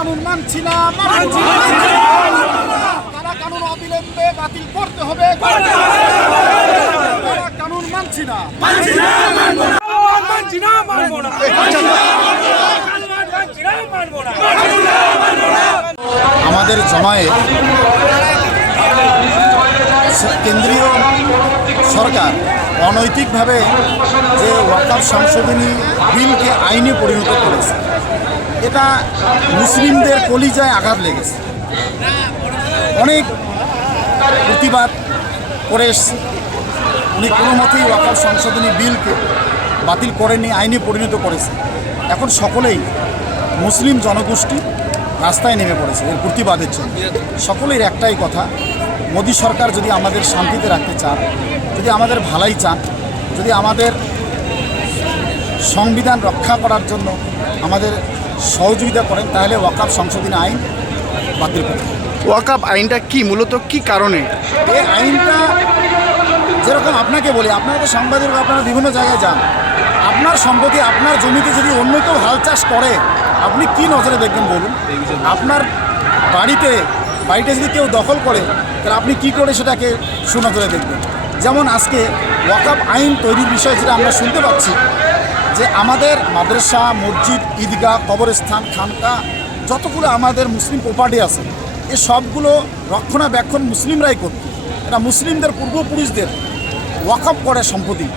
কানুন মানছি না কারা কানুন অবিলম্বে বাতিল করতে হবে। কারা কানুন মানছি না। মানছি না মানবো না। মানছি না মানবো না। আমাদের জমায়ে কেন্দ্রীয় সরকার অনৈতিকভাবে যে ওয়াকাফ সংশোধনী বিলকে আইনে পরিণত করেছে। এটা মুসলিমদের কলিজায় আঘাত লেগেছে। অনেক প্রতিবাদ করে এসছে। উনি কোনো মতেই ওয়াকাফ সংশোধনী বিলকে বাতিল করেনি আইনে পরিণত করেছে। এখন সকলেই মুসলিম জনগোষ্ঠী রাস্তায় নেমে পড়েছে এর প্রতিবাদের জন্য। সকলের একটাই কথা, মোদী সরকার যদি আমাদের শান্তিতে রাখতে চান, যদি আমাদের ভালাই চান, যদি আমাদের সংবিধান রক্ষা করার জন্য আমাদের সহযোগিতা করেন তাহলে ওয়াকাফ সংশোধনী আইন বাতিল করতে হবে। ওয়াকাব আইনটা কি? মূলত কি কারণে? এই আইনটা যেরকম আপনাকে বলি আপনারা তো সাংবাদিক আপনারা বিভিন্ন জায়গায় যান। আপনার সম্পত্তি আপনার জমিতে যদি অন্য কেউ হাল চাষ করে আপনি কি নজরে দেখবেন বলুন? আপনার বাড়িতে বাড়িতে যদি কেউ দখল করে তাহলে আপনি কি করে সেটাকে সুনজরে দেখবেন? যেমন আজকে ওয়াকাপ আইন তৈরির বিষয়ে যেটা আমরা শুনতে পাচ্ছি যে আমাদের মাদ্রাসা, মসজিদ, ঈদগাহ, কবরস্থান, খানকা, যতগুলো আমাদের মুসলিম প্রপার্টি আছে, এ সবগুলো রক্ষণাবেক্ষণ মুসলিমরাই করত। এটা মুসলিমদের পূর্বপুরুষদের ওয়াকফ করে সম্পত্তি।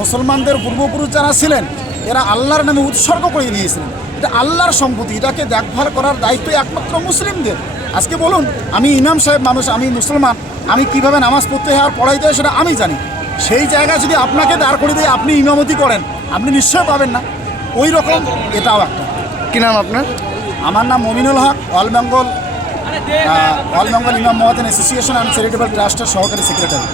মুসলমানদের পূর্বপুরুষ যারা ছিলেন, এরা আল্লাহর নামে উৎসর্গ করে দিয়েছিলেন। এটা আল্লাহর সম্পত্তি, এটাকে দেখভাল করার দায়িত্ব একমাত্র মুসলিমদের। আজকে বলুন, আমি ইমাম সাহেব মানুষ, আমি মুসলমান, আমি কীভাবে নামাজ পড়তে হয় আর পড়াইতে হয় সেটা আমি জানি। সেই জায়গা যদি আপনাকে দাঁড় করে দিয়ে আপনি ইমামতি করেন আপনি নিশ্চয় পাবেন না। ওই রকম এটাও একটা। কী নাম আপনার? আমার নাম Mominul Haque all Bengal all Bengal Imam Mahajan association and charitable ট্রাস্টের সহকারী সেক্রেটারি